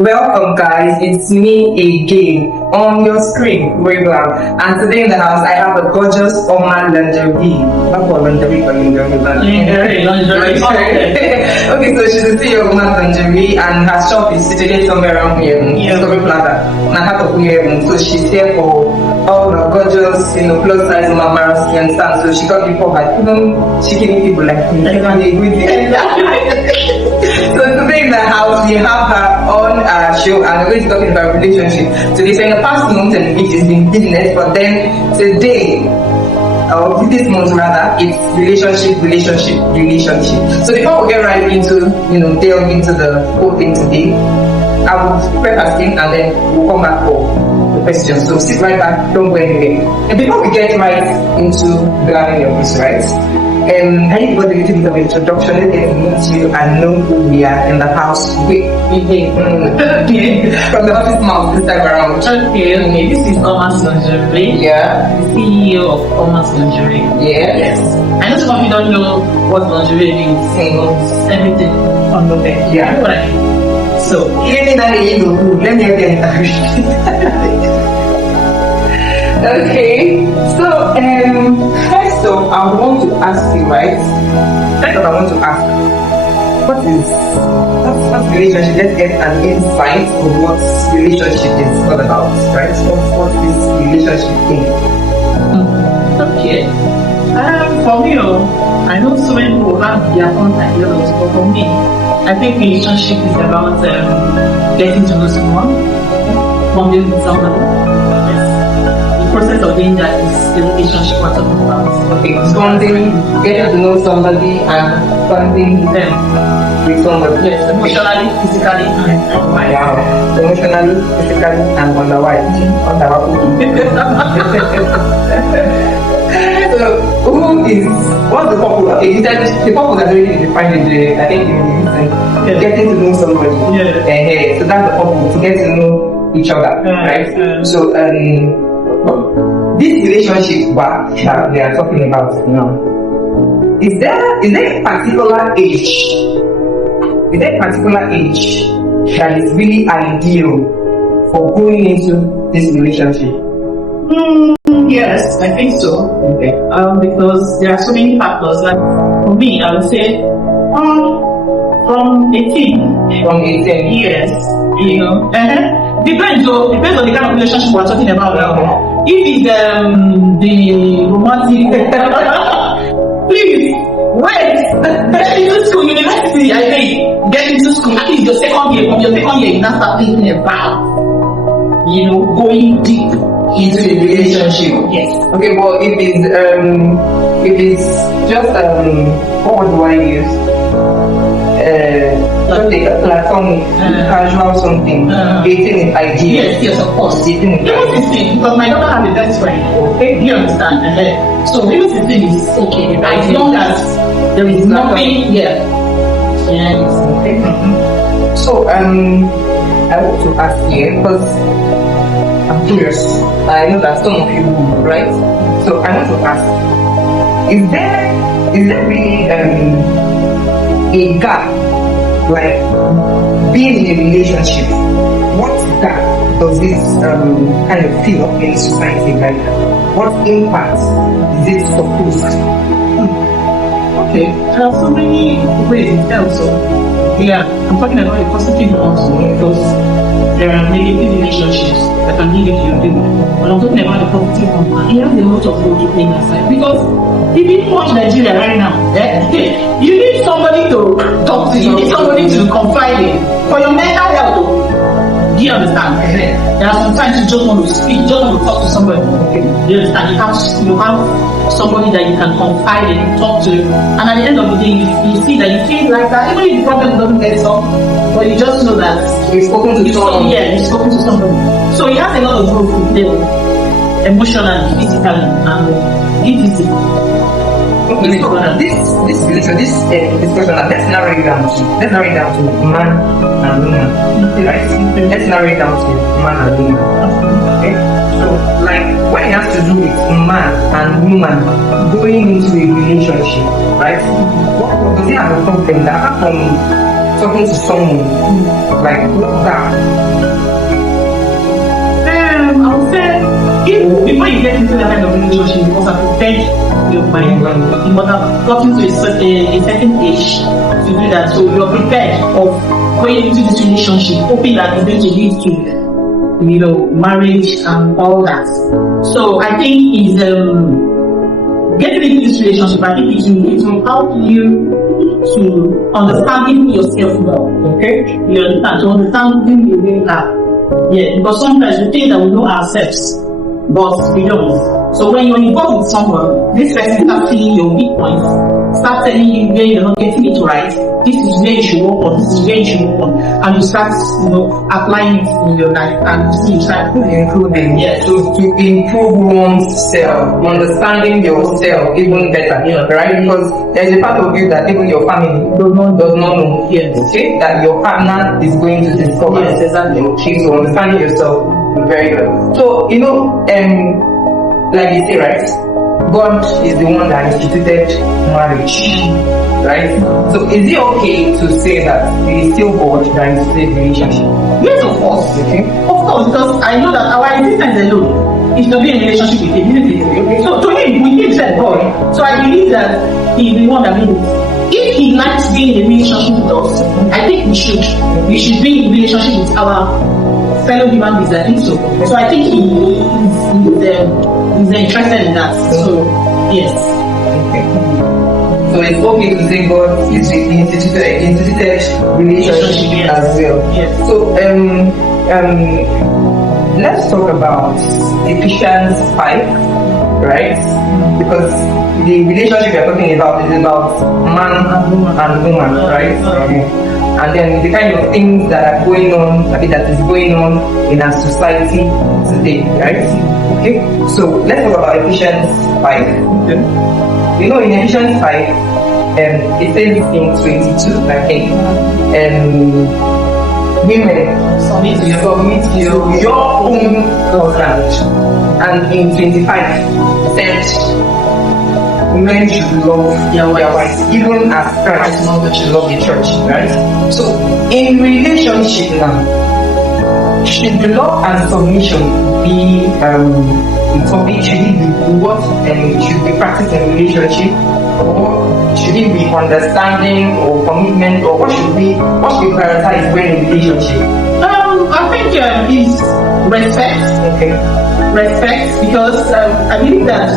Welcome guys, it's me again on your screen, Rebla. And today in the house I have a gorgeous Oma lingerie. That's what lingerie for lingerie. Okay, so she's the CEO of Oma Lingerie and her shop is situated somewhere around here in Discovery Plaza. So she's here for all the gorgeous, plus size mamas and stuff. So she got people by even chicken people like me. So today in the house we have her on our show and we're going to talk about relationship. So they say in the past month and week it's been business, but then today, or this month rather, it's relationship. So before we get right into, delve into the whole thing today, I will prep us in and then we'll come back for the questions. So sit right back, don't go anywhere. And before we get right into grabbing your piece, right? I need to go a little bit of introduction, let's get to meet you and know who we are in the house with. From the office mouth this time around. Okay, this is Thomas Lingerie. Yeah. The CEO of Thomas Lingerie. Yeah. Yes. I know some of you don't know what lingerie means. It's everything on the bed. Yeah. You know what I mean? So, Even that let me get Okay, so first off, I want to ask you, right? First off, I want to ask, what's relationship? Let's get an insight of what relationship is all about, right? What's this relationship thing? Okay. For me, I know so many people have their own ideas, but for me, I think relationship is about getting to know someone, bonding with somebody. The process of doing that is the relationship we're talking about. Okay, bonding, getting to know somebody and bonding Them. with somebody. Yes, emotionally, physically, and otherwise. Wow. Emotionally, physically, and otherwise. So, what's the couple? Okay, you said the couple that already defined I think getting to know somebody. Yeah. So that's the couple, to get to know each other, right? So, this relationship that they are talking about now, is there a particular age? Is there a particular age that is really ideal for going into this relationship? Yes, I think so. Okay. Because there are so many factors. Like for me, I would say from 18. From 18 years, depends on the kind of relationship we're talking about now. If it's the romantic, please wait. Get into school, university. I think get into school. At least your second year. From your second year, you now start thinking about going deep into the relationship. Yes. Okay, well if it's just what do I use? Just a platonic, casual something. Dating is ideal. Yes, of course. Dating is Even 16, because my daughter has a best friend. Okay, do you understand? So even 16 is okay, as long as there is nothing here. Yes. Okay. So I want to ask here because I'm curious. I know that some of you will, right? So I want to ask: Is there really a gap, like being in a relationship? What gap does this kind of fill up in society? Like, what impact is it supposed to? Okay, there are so many ways it helps. So, yeah, I'm talking about a positive also because there are negative relationships that can lead to your dinner. But I'm talking about the positive one. You have a lot of role to play inside because if you watch Nigeria right now, you need somebody to talk to, you need somebody to confide in for your mental health. Do you understand? There are sometimes you just want to speak, you just want to talk to somebody. Okay. Do you understand? You have somebody that you can confide in, talk to, and at the end of the day, you see that you feel like that, even if the problem doesn't get solved, but you just know that You've spoken to someone. you've spoken to somebody. So you have a lot of role to play, emotionally, physically, and easy. Okay, so this discussion, let's narrow it down to man and woman, right? Let's narrow it down to man and woman. Okay, so like when it has to do with man and woman going into a relationship, right? What does it have a problem that apart from talking to someone, like what's that? I would say, if before you get into that kind of relationship, you must have prepared your mind. You must have gotten to a certain age to do that. So you're prepared of going into this relationship, hoping that it's going to lead to, marriage and all that. So I think is getting into this relationship, I think it will help you to understanding yourself more. Okay? You understand? To understand who you really are. Yeah, because sometimes we think that we know ourselves, but we don't. So when you're involved with someone, this person starts seeing your weak points, start telling you where you're not getting it right, this is where you should work on, this is where you should work on, and you start, applying it in your life, and you start improving. Yeah, to improve one's self, understanding yourself even better, right? Because there's a part of you that even your family does not know. Yes. Okay, that your partner is going to discover. Yes, exactly. Okay, so understanding yourself very well. So like you say, right? God is the one that instituted marriage, right? So is it okay to say that it is still God that instituted relationship? Yes, of course. Okay. Of course, because I know that our existence alone is to be in a relationship with him, isn't it? Okay. So to him, we him said God. So I believe that he's the one that made it. If he likes being in a relationship with us, I think we should be in a relationship with our fellow human beings. I think so. So I think he's interested in that. So yes. Okay. So it's okay to say God instituted relationship as well. Yes. So let's talk about Ephesians 5, right? Because the relationship we're talking about is about man and woman, right? And then the kind of things that are going on, that is going on in our society today, right? Okay, so let's talk about Ephesians 5. Okay. In Ephesians 5, it says in 22, I think, women submit to your own husband. And in 25, it said men should love their wives, even as Christ should love the church, right? So in relationship now, should the love and submission be the topic? Should it be what should be practiced in relationship, or should it be understanding or commitment, or what should we prioritize when in relationship? I think it's respect. Okay. Respect, because I believe that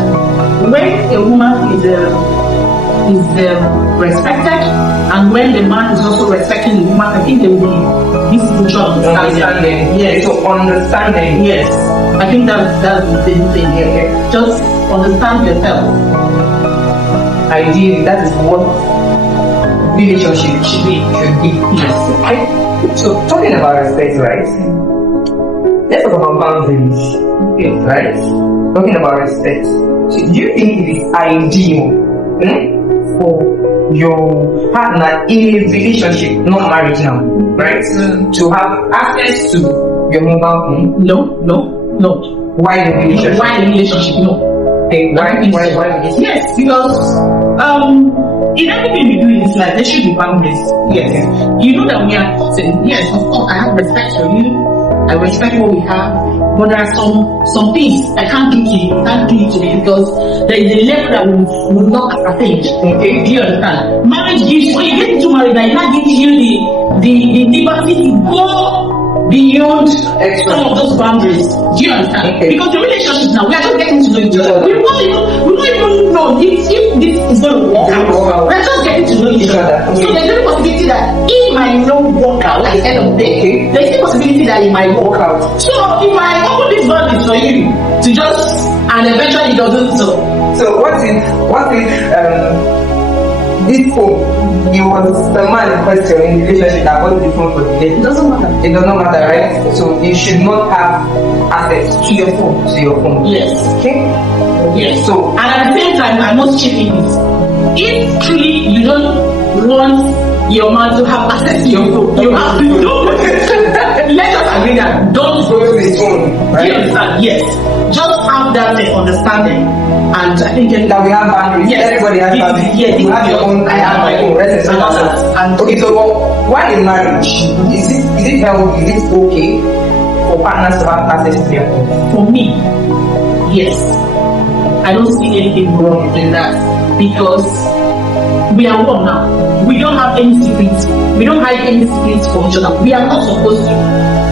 when a woman is respected, and when the man is also respecting the woman, I think there will be this mutual understanding. Yes. So understanding. Yes. I think that's the thing here. Okay. Just understand yourself. Ideally, that is what relationship should be. Yes. Okay. So talking about respect, right? Let's talk about boundaries. Okay, right? Talking about respect. So do you think it is ideal for your partner in a relationship, not marriage now, right? To have access to your mobile phone? No. Why the relationship? No. Okay, why? Yes, because in everything we do in this life, there should be boundaries. Yes. You know that we are important. Yes, of course, I have respect for you. I respect what we have. But there are some things I can't do to you, because there is a level that we will not attain. Okay, do you understand? Marriage gives, when you get into marriage, it gives you the liberty to go beyond some of those boundaries. Do you understand? Okay. Because the relationship now, we are just getting to know each other. We don't even know if this is going to work out. We are just getting to know each other. Okay. So there's a possibility that it might not work out at the end of the day. There's a possibility that it might work out. So if I open this boundaries for you to just, and eventually it doesn't so what if this phone, it was the man in question in the relationship that bought the phone for the day? It doesn't matter. It does not matter, right? So you should not have access to your phone. Yes. Okay? Yes. So, and at the same time, I must chip in this. If truly you don't want your man to have access to your phone, you have to do. Let us agree that don't go to his phone, right? Do you understand? Yes. Just have have that understanding, and I think that we have boundaries. Yes. Everybody has boundaries. Yes. You have your own, I have my own. And Okay, so why in marriage? Is it healthy? Is it okay for partners to have access to their phone? for me, yes, I don't see anything wrong in that because we are one now. We don't have any secrets. We don't hide any secrets from each other. We are not supposed to.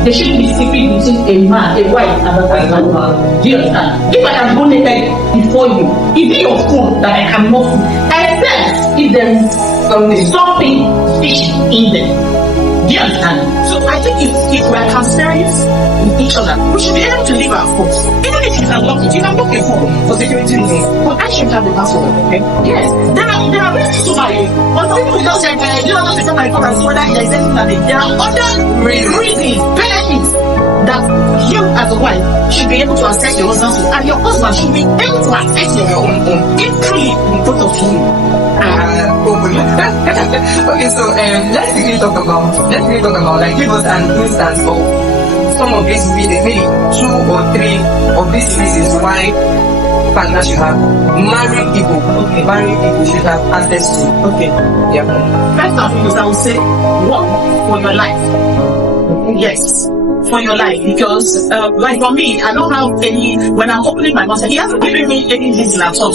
There shouldn't be secret between a man, a wife, and a husband. Do you understand? If I am donated before you, is it your phone that I cannot see? Except if there is something fishy in there. Do you understand? So I think if we are transparent with each other, we should be able to leave our phones. Even if you can lock it, you can lock your phone for security reasons. But I should have the password, okay? Yes. There are reasons to buy it. But some people just say, you don't know to my phone and see whether there is anything that there are other reasons, benefits that you as a wife should be able to access your husband's phone, and your husband should be able to access your own phone. If truly both of you Okay, so let's really talk about like give us an instance of some of these reasons, maybe 2 or 3 of these reasons why partners should have married people should have access to their phone. First and foremost, I would say one for your life. Yes, for your life, because like for me, I don't have any. When I'm opening my mouth, he hasn't given me any reason at all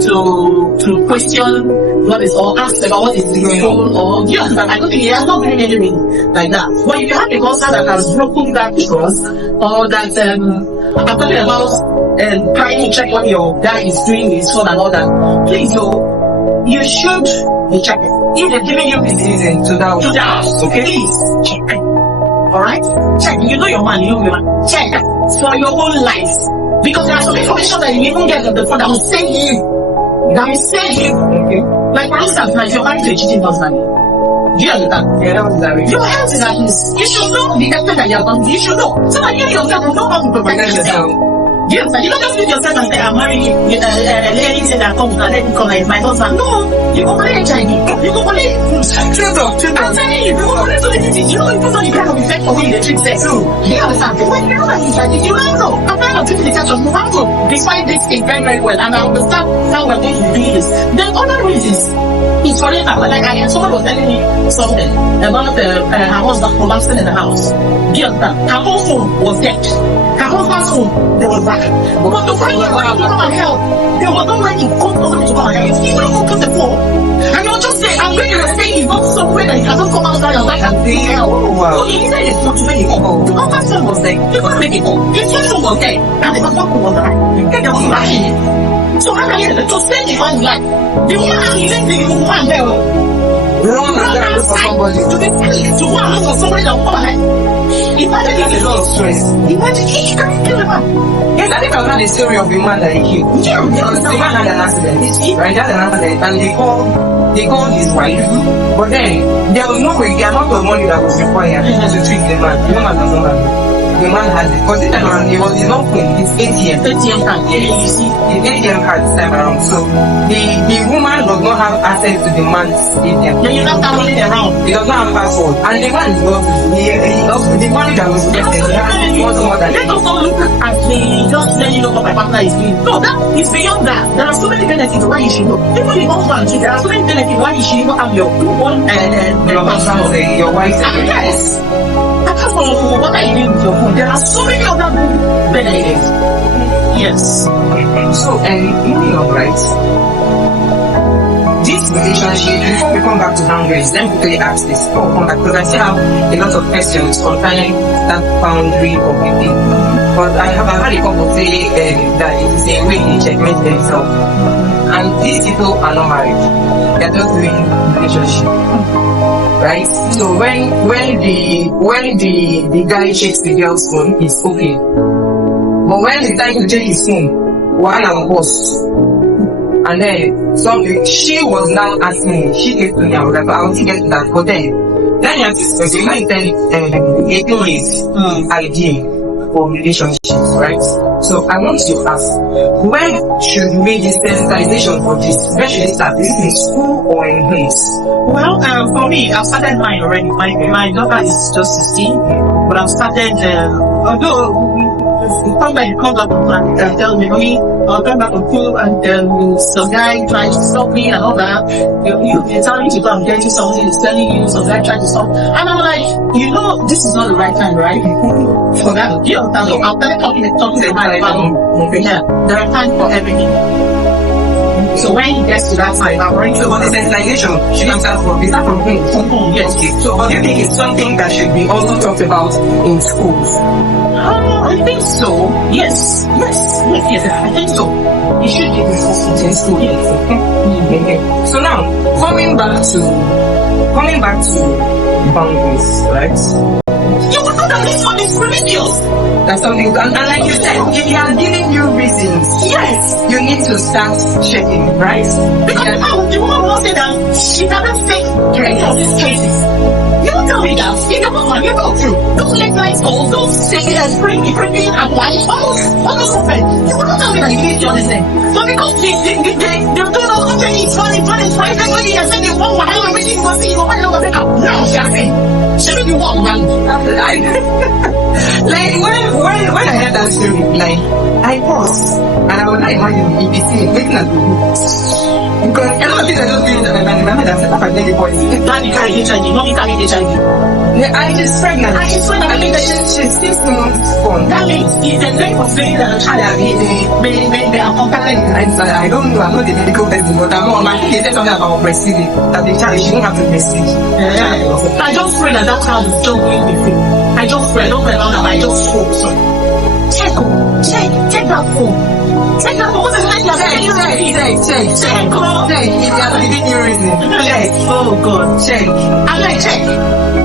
to question what is or ask about what is going on, or do you understand? I don't think he has not given anything like that. But if you have a husband that has broken that trust, or that I'm talking about trying to check what your guy is doing with his phone and all that, please you should be checking. If they're giving you this reason to doubt, okay, please check. Alright? Check. You know your man, you know your man. Check for your own life. Because there are some information that you even get on the phone that will save you. Okay. Like for instance, now if you're married to a cheating husband, do you understand? Yeah, that was that. Your health is at risk. You should know the extent that you are going. You should know. So that you yourself will know how to protect yourself. Do you understand? You don't just leave yourself and say, I'm married anything that comes and let me come as my husband. No, you go play HIV. You go play straight up. I'm telling you, you go play so many things. You know, it puts on the kind of effect for when the trick sex. Do you understand? When you know that it's like, you don't know. I'm trying to take the attention. You have to define this thing very, very well. And I understand how we're going to do this. Then other reasons. It's for instance, like someone was telling me something about her husband collapsing in the house. Do you understand? Her whole phone was dead. Her husband's phone, they were back. But to find out to come and help, they were not ready to come to come and help. He wouldn't open the phone. And you'll just say, I'm going to say he's not somewhere that he cannot come outside and back and say help. So he needed his phone to make it up. The husband's phone was there. He couldn't make it up. His phone was there. And the husband's phone was there. And they were bashing it. So how can you to save the man's life? The woman has left the woman there. Run outside to the police to go and look for somebody that will come and imagine That's a lot of stress. Imagine he can kill a man. Yes, I think I've heard the story of the man that he killed. Yeah, The man had an accident, right? He had an accident, and they called his wife. But then there was no way, the amount of money that was required to treat the man. The woman does not have it. The man has it. Because this time around, it was his own phone, his ATM card. You see, his ATM card this time around. So the woman does not have access to the man's ATM. Then you don't have money around. He does not have password. And the man is not, the money that was invested, he wants more than Let us not look at the just let you know what my partner is doing. No, that is beyond that. There are so many benefits why you should know. Even the husband, there are so many benefits why you should not have your own your wife. Yes. Apart from what I did with your phone, there are so many other benefits. Yes. So, moving on, right? This relationship, before we come back to boundaries, let me quickly ask this. Before we come back, because I still have a lot of questions concerning that boundary of the thing. But I've had a couple say that it is a way they checkmate themselves. And these people are not married. They're just doing relationship. Right? So when the guy checks the girl's phone, it's okay. But when it's time to check his phone, while I'm boss, and then she was now asking me, she gave to me, I was like, I want to get to that. But then you have to say, you might tell 18 years idea for relationships, right? So I want to ask, when should we make this sensitization for this? Where should it start? Is it in school or in place? Well, for me, I've started mine already. My daughter is just 16, but I've started, although come back from planet and tell me, mommy, I'll come back from school and some guy tried to stop me and all that. You're telling me to go and get you something, he's telling you some guy tried to stop. And I'm like, this is not the right time, right? For that, I'll start talking to my father. Yeah, there are times for everything. So when he gets to that time, I'm going to But the sensitization should not start from home. from home. Yes. Okay. So, but do you think it's something that should be also talked about in schools? I think so. Yes. I think so. It should be discussed in school. Yes. Okay. So now, coming back to boundaries, right? You would know that this one is ridiculous. That's something, and like you said, if he has given you reasons, Yes. you need to start checking, right? Because the woman will say that she doesn't take any of these cases. You don't tell me that. You don't want you go through. Those late night calls, those second and bring and why almost open. You will not tell me that you need to understand. So because they're doing all the things, it's funny, everybody has said they want one, everything was saying, no, Jasmine. Shouldn't be one, man. Like when I heard that story, like I paused and I was like, imagine if you see it, making a because a lot of things I don't feel that I remember that I had the voice. Daddy carried HIV, mommy carried HIV. And she's pregnant. And she's pregnant. I mean, she's 6 months gone. That means it's a very fulfilling that the child may accompany. I don't know, I'm not a medical person, but I'm not. He said something about breastfeeding, that the child, she won't have to breastfeed. I just pray that child is still going with you. I just pray, don't pray around them, I just hope so. Check that phone. Check that phone. What is it? Check. If they are giving you reason, check. Oh God. Check. I'm like, check.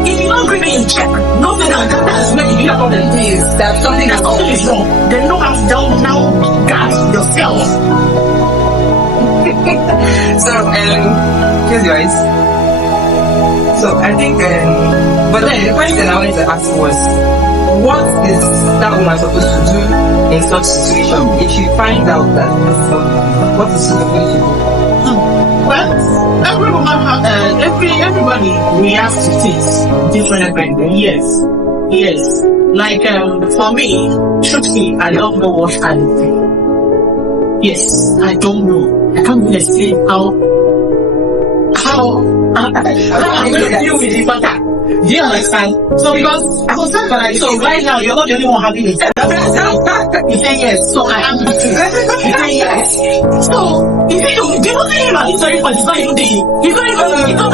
If you don't agree with check, nothing that's where you have problem. Please, that's something That something is wrong. Then know how to now guard yourself. So, close your eyes. So, I think, but then the question I wanted to ask was, what is that woman supposed to do in such situation? If she finds out that what is she supposed to do? Well, every woman everybody reacts to things differently. Yes. Like for me, truthfully, I don't know what I would do. Yes, I don't know. I can't even explain how I'm going to deal with it better. Do you understand? So because I was saying that so right now you're not the only one having it. You say yes, so I am you say yes. So if you do you not think about it, sorry, but it's not even the it's not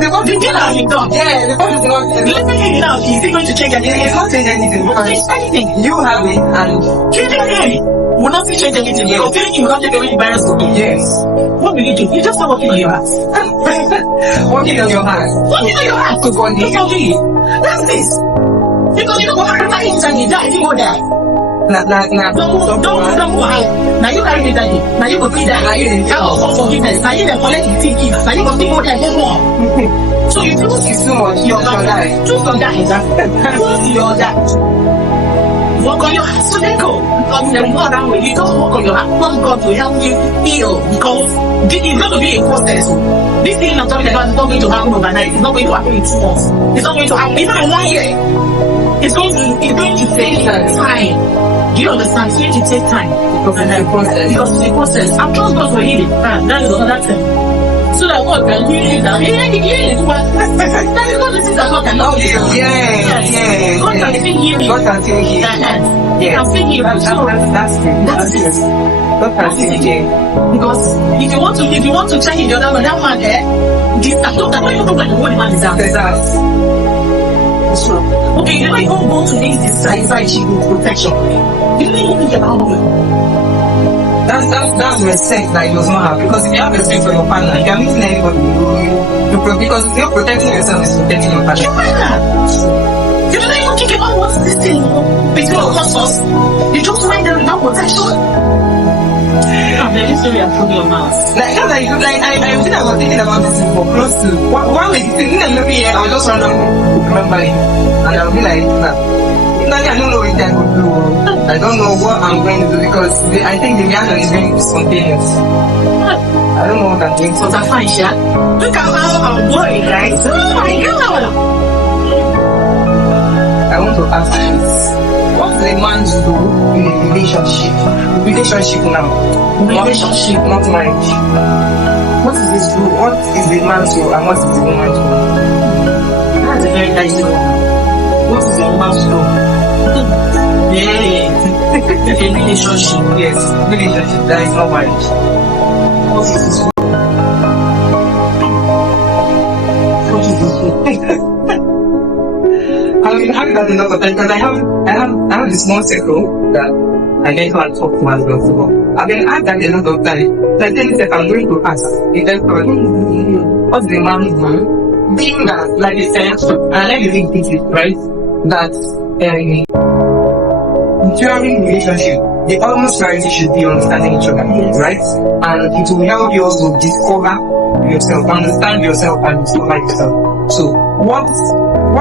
even the dinner is done. Yeah, the point is not Let me hear it now. Is he going to change anything? it's not change anything because Anything. you have it and Will not change anything. Yes. You're feeling you will not take away embarrassed of me. yes. What will you do? You just start working on your ass. Working on your hand. Working on your ass. To God, Look at me. That's this. Because you know what happened and you die, you go there. Don't go. Now you carry the daddy. Now you go be there. Now you go forgiveness. Now you go collect the thing. Now you go think more than more. So you choose It's too much. your life. Choose on that exactly. Choose your that. Work on your heart, so then go. Because there is no other way. You don't work on your heart. Want God to help you heal. Because it's going to be a process. This thing I'm talking about is not going to happen overnight. It's not going to happen in 2 months. It's not going to happen even in 1 year. It's going to take time. Do you understand? It's going to take time. Because it's a process. I'm trust God for healing. That is another thing. So that God can heal you now. That is what the things that God cannot do. Yeah. God can still heal you. God can still heal. Yes. Can still heal you. So That's it. God can still heal. because if you want to check in the other man, that man there, I don't even look like the one man is out. That's Okay, you never even go to this side cheek with protection. You don't even think about it. That's respect that you must not have, because if you have respect for your partner, if you are meeting anybody, because you're protecting yourself is protecting your partner. You mind that? You don't even think about what's this thing between us. You just mind them without protection. I'm very sorry I put your mouth. Like I think I was thinking about this for close to one week. Maybe I was just randomly remembering, and I'll be like, I don't know what I could do. I don't know what I'm going to do, because I think the reaction is going to be spontaneous. I don't know what I'm doing. So that's fine, Sha. Look at how I'm worried, right? Oh my God. I want to ask this. what is a man's role in a relationship? Relationship now. Relationship. Not marriage. What is his role? What is the man's role and what is the woman's role? That's a very nice one. What is a woman's role? Yeah. A relationship. Yes, relationship. That is not marriage. What is his role? What is his role? I've been having that a lot of times because I have this small circle that I get to and talk to as well. So I've been asked that a lot of times. So I tell myself I'm going to ask. If there's what's the man's role? Being that, like you said, and let me think it, right? That during relationship, the almost priority should be understanding each other, right? And it will help you also discover yourself, understand yourself, and discover yourself. So what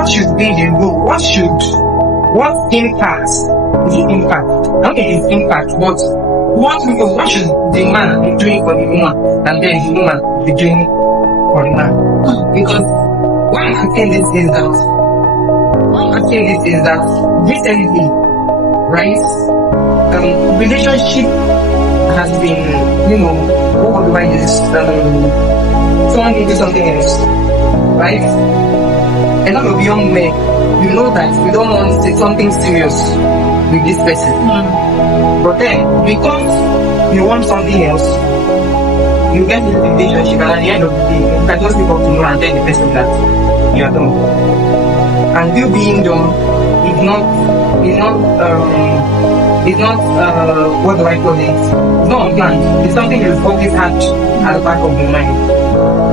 should be the role? What impact? Is it impact? Okay, it's impact, but what should the man be doing for the woman, and then the woman be doing for the man? Because why I'm saying this is that recently, right? Relationship has been, what would I use? Someone can do something else, right? A lot of young men, you know that we don't want to say something serious with this person. But then, because you want something else, you get into the relationship, and at the end of the day, you can just look up to you and tell the person that you are done. And you being done is not what do I call it? It's not unplanned. It's something you've always had at the back of your mind.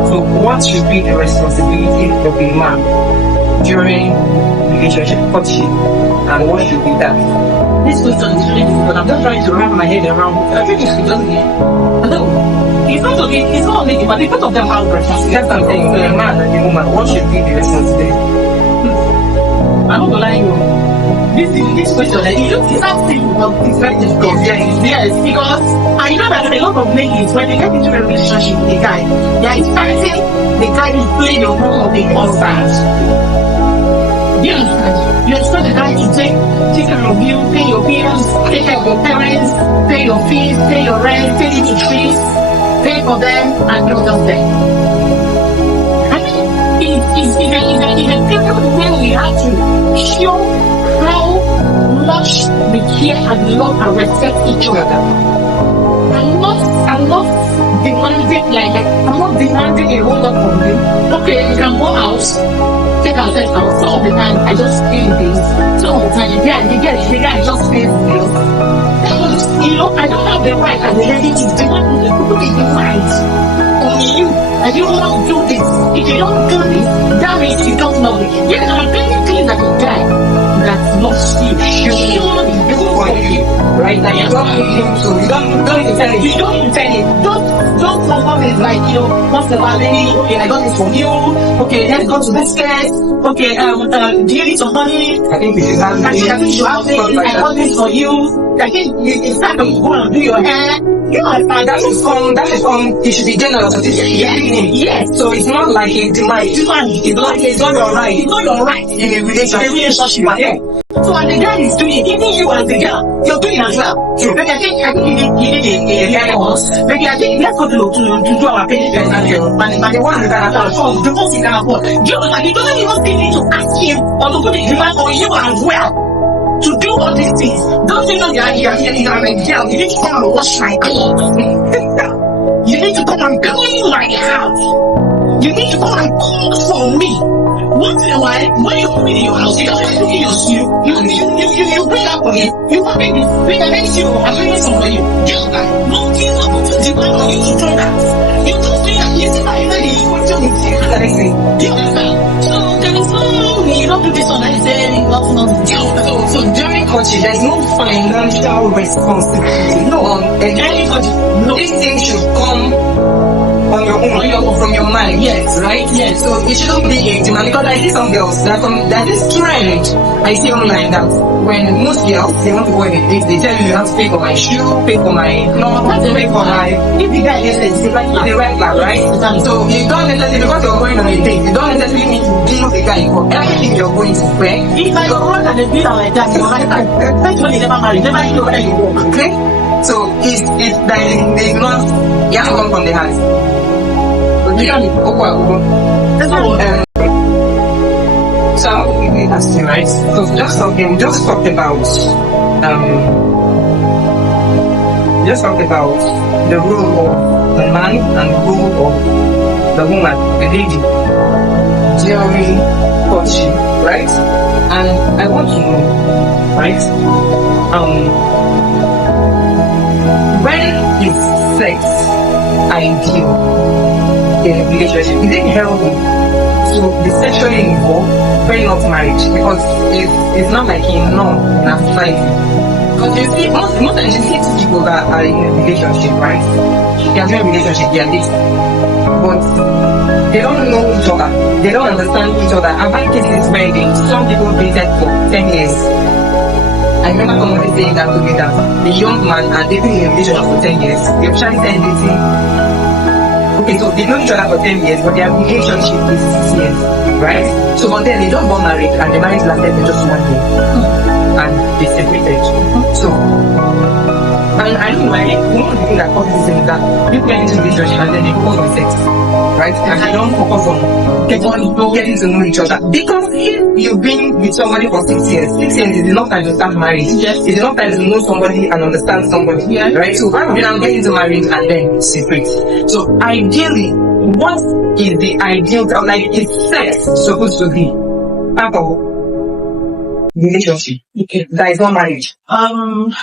So what should be the responsibility of a man during relationship courtship, and what should be that? This question is really difficult. I'm just trying to wrap my head around it. I think it's just it's not only but because of them have responsibility. That's what I'm saying. So a man and a woman, what should be the responsibility? I'm not gonna lie you. This question, it sounds simple, but it's very difficult. Yes, because I know that a lot of ladies, when they get into a relationship with a guy, they are expecting the guy to play the role of a husband. You understand? You expect the guy to take care of you, pay your bills, take care of your parents, pay your fees, pay your rent, take you to trips, pay for them, and you're just there. I mean, it's a period when we have to show how much we care and love and respect each other. I'm not demanding a whole lot from you. Okay, you can go out, take ourselves out. Some of the time I just feel this. Some of the time the guy just feels this. I don't have the right as a lady to demand the people in the mind on you. And you don't want to do this. If you don't do this, that means you don't know me. You can have many things that a guy that's not you surely do for you. Right now, you don't need him to. You don't intend it. You don't intend it. Don't confirm it like, once in a while, okay, I got this from you. Okay, let's go to Biscuits. Okay, do you need some money? I think we should have I think you should have this. I got this for you. I think it's time to go and do your hair. You understand? That is it should be generous. Yes. So it's not like a demand. It's not your right. It's not your right In a relationship. Yeah. So when the guy is doing it, even you as the girl, you're doing as well. True. Maybe I think you need a haircut. Maybe I think let's go to do our penny and the one that can afford, the most he can afford. You don't even still need to ask him or to put a demand on you as well to do all these things. Don't you know you're a girl? You need to come and wash my clothes. You need to come and clean my house. You need to come and cook for me. Once in a while, when you come in your house, you don't like cooking your stew. You bring up for me. You come in, bring the next stew. I'm bringing some for you. Girl, no, you don't put the demand on you to do that. You don't do that. You see my energy. What's your mistake? Do you understand? So there is no, you don't do this one. I say, nothing. So during courtship, there's no financial responsibility. No, anybody. No. This thing should come on your own, from your mind. Yes. Right? Yes. So it shouldn't be a demand, because I see some girls, there's this trend I see online that when most girls, they want to go on a date, they tell you have to pay for my shoe, pay for my clothes, pay for my, if the guy is the red flag, right? So you don't necessarily, because you're going on a date, you don't necessarily need to deal with the guy for everything you're going to pay. If I go on and a deal like that, you're like, that's when you never marry, never know whether you walk. Okay? So it's there's not, you have to come from the heart. Okay? So we asked you, right? So just talked about the role of the man and the role of the woman, the lady, during courtship, right? And I want to know, right? When is sex ideal in a relationship? Is it healthy to be sexually involved when not married? Because it's not like a norm in our society. Because you see, most times you see two people that are in a relationship, right? They are in a relationship, they are dating, but they don't know each other. They don't understand each other. I've had cases where some people dated for 10 years. I remember somebody saying that to me, that the young man and they've been in a relationship for 10 years. They've tried dating. Okay, so they know each other for 10 years, but their relationship is 6 years, right? So, but then they don't got married, and the marriage lasted for just 1 year. And they separated. So, and I know one of the things that causes this is that people get into a relationship and then they focus on sex, right? And they don't focus on getting to know each other. Because if you've been with somebody for 6 years, 6 years is enough time to start marriage. Yes. It's enough time to know somebody and understand somebody. Yeah. Right? So why would you now get into marriage and then separate? So ideally, what is the ideal, like, is sex supposed to be part of relationship? Okay. That is not marriage.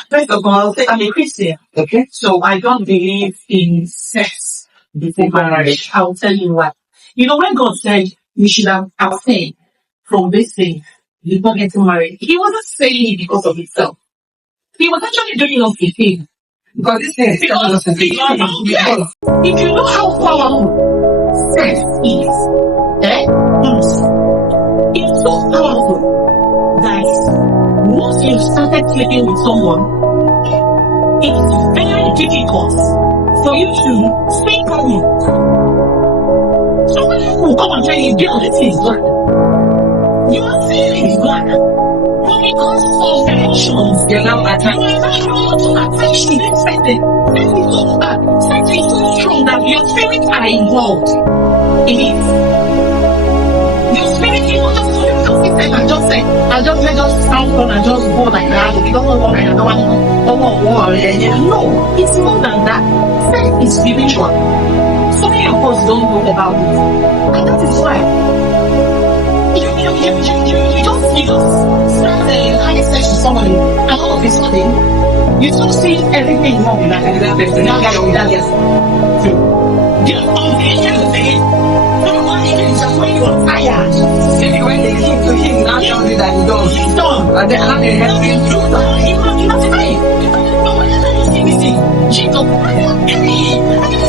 First of all, I'll say I'm a Christian. Okay? So I don't believe in sex before marriage. I'll tell you why. You know, when God said you should have abstained from this thing before getting married, He wasn't saying it because of Himself. He was actually doing us a favor. Because this thing is Because if you know how powerful sex is, it's so powerful that once you've started sleeping with someone, it's very difficult for you to stay pregnant. Somebody will come and tell you, girl, this is black. Your feeling is black. But because of emotions, you're now attached. you are not able to attach to this person. Sex is so bad. Sex is so strong that your spirits are involved in it. Your spirit is not just consistent and just say, let just sound fun and just go like that. You don't know what I don't want. No, it's more than that. Sex is spiritual. So many of us don't know about it. And that is why you just start having sex with somebody, and all of a sudden, you still see everything wrong with that person. Now you're with that person. So, the foundation of it, everybody is just when you're tired. When they give to him, now tells you that he done. He's done. And then how they help him do that? You know, tonight, whenever you see this thing, Jesus, I didn't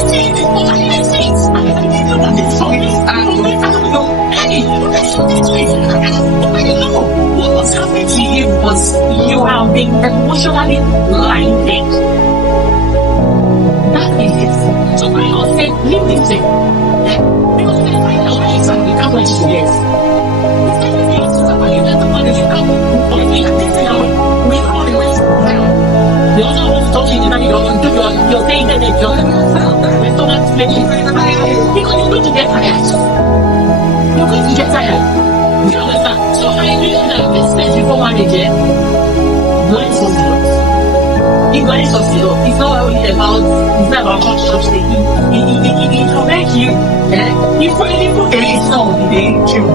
see it before, I didn't see it. I didn't know that it's so this. I don't know. Hey, let's do this way. I don't know. What was happening to you was you have been emotionally blinded. That is it. So when I say, leave this thing, because when I find out when it's we can't wait 2 years. It's everything is somebody that the money you come, but if you this thing, we all the way down. The other one talking, and you're saying that they're doing it. So that's making because you're going to get tired. You're going to get tired. You understand? So I believe that this stage before marriage, blind us a lot. It blinds us a lot. It's not only about, it's not about church thing. It will make you, you put a song in the true.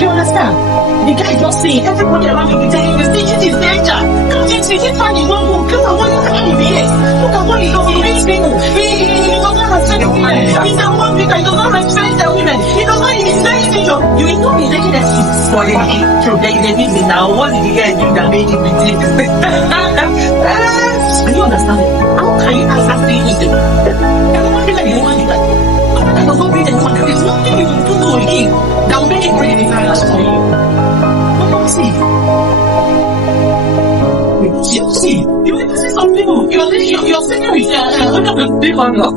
You understand? The guy just saying, everybody around you will tell you, this is danger. Come on, this is funny. Come on, what you have in here? Look at what you do. He hates people. He does not respect the women. He's a one because he does not respect the women. He does not, he's very serious. You will not be taking that shit. So there is a meeting now. What did the guy do that made him believe? And you understand it? How can you ask that thing? Everybody like you want You need to see some people. You're sitting with the big one. That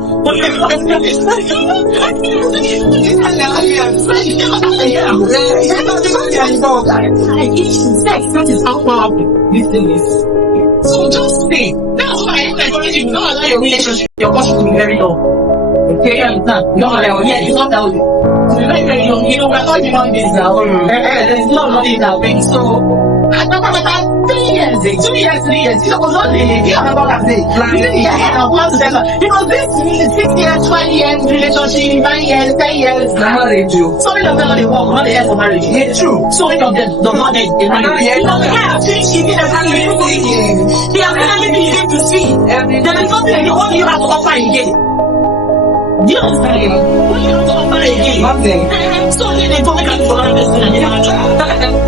is how powerful this thing is. So just stay. That's why I encourage you. Don't allow your relationship, your person to be very low. Okay, you understand? You don't allow, yeah, it's not that way. So you're very, very young. You know, we're not human beings now. There's no money in our bank. So, after 3 years, 2 years, 3 years, you know, not really. You don't know what I'm saying. You need to head of one to them. Because this is 6 years, 20 years relationship, 9 years, 10 years. Marriage, you. So many of them they work, not the end for marriage. It's true. So many of them don't know they marriage. Because they have changed in their family. They have never been able to see. There is something that what you have to offer again. Do you understand? What you have to offer again? Nothing. So they don't make it for another person and they have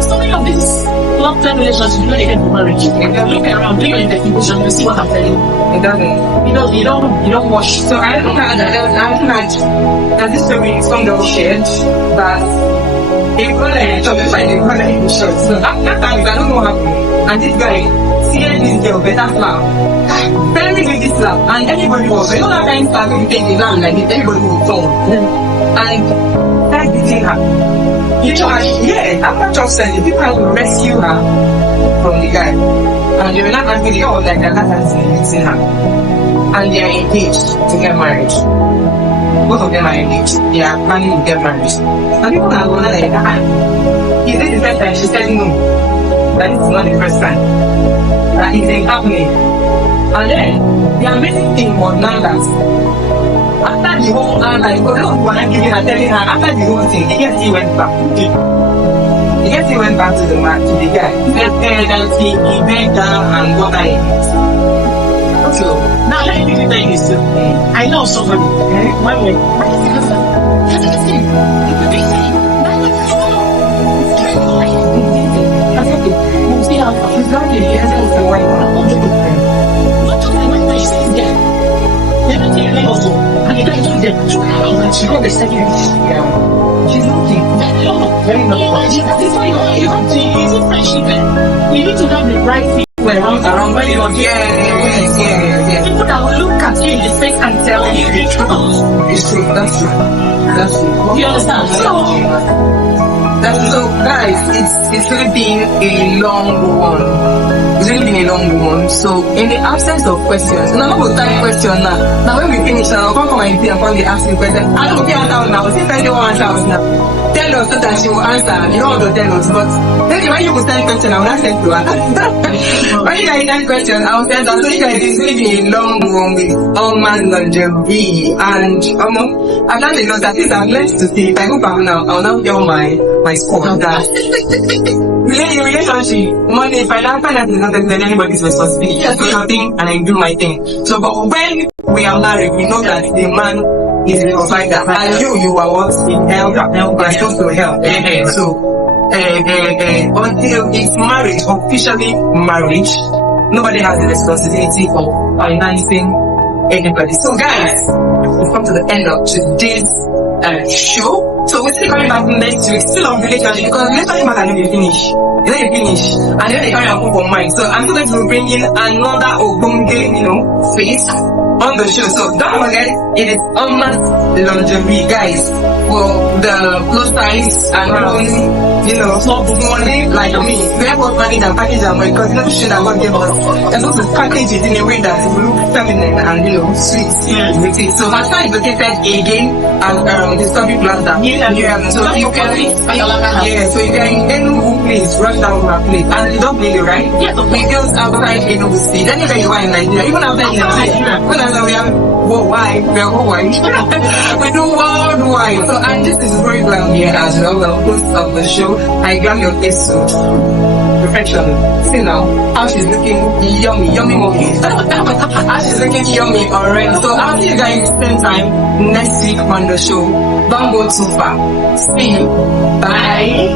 so many of these long-term relationships, you know they get to marriage. Look around, do your investigation, you see what I'm telling you. It doesn't. You don't wash. So I don't know that this story is from the shared that they call it job like they call it short. So after times I don't know what happened. And this guy seeing this girl better slap. Very with this slap and everybody was so you know that time slap you take the land like this, everybody will fall. And that beating her. You know, after just saying the people will rescue her from the guy. And they were not angry, oh, like that has been beating her. And they are engaged to get married. Both of them are engaged. They are planning to get married. And people are going like, is this the first time? She said no. That is not the first time. That is happening. And then the amazing thing was now that after the whole like because those who are not giving her telling her after the whole thing, the guy went back. The guy went back to the man, to the guy. He said that he bent down and got her against. So now let me tell you this. I know somebody. One way. She got the second. Yeah. She's looking. Very much. You have to use it friendship. You need to have the right people around when you're yes. People that will look at you in the face and tell you the truth. It's true. That's true. You understand? So guys, it's really been a long one. It's really been a long one. So in the absence of questions, and I'm not going to type question now. Now when we finish, I'll come my MP and probably ask you questions. I don't care answer now. Since I don't answer now, tell us so that she will answer. You don't want to tell us, but maybe when you will send question, I will not send to her. When you guys send questions, I will send her. So you guys, it's really been a long one with all man longevity and I've done a lot that things I've learned to see. If I go back now, I'll now tell my sport that relationship, money, finance is not anybody's responsibility. I do your thing and I do my thing. So, but when we are married, we know that the man is the provider, and you are what in help, are supposed to help. So, until it's marriage, officially marriage, nobody has the responsibility of financing anybody. So, guys, we've come to the end of today's show. So we're still coming back next week, still on relationship, because relationship matter no be finish. You know you finish, and then they carry a move on mind. So I'm still going to bring in another Ogbonge, face on the show. So don't forget, it is Almas Lingerie, guys, for the plus size and small money like me. We have what money and package and money, because you know the shit that God gave us. And also package it in a way that it will look feminine and sweet. Yes. So my side is located again at Discovery Plaza. So you can so you can in Enugu place, rush down to our place, and you don't play it, right? Yes. We just outside Enugu State. Anywhere you are in Nigeria, even outside Nigeria, we have worldwide. We are worldwide. We do worldwide. So and this is very glam here as well. The host of the show. I glam your face to perfection. See now how she's looking yummy mommy. How she's looking yummy already. So I'll see you guys same time next week on the show. Don't go too far. See you. Bye.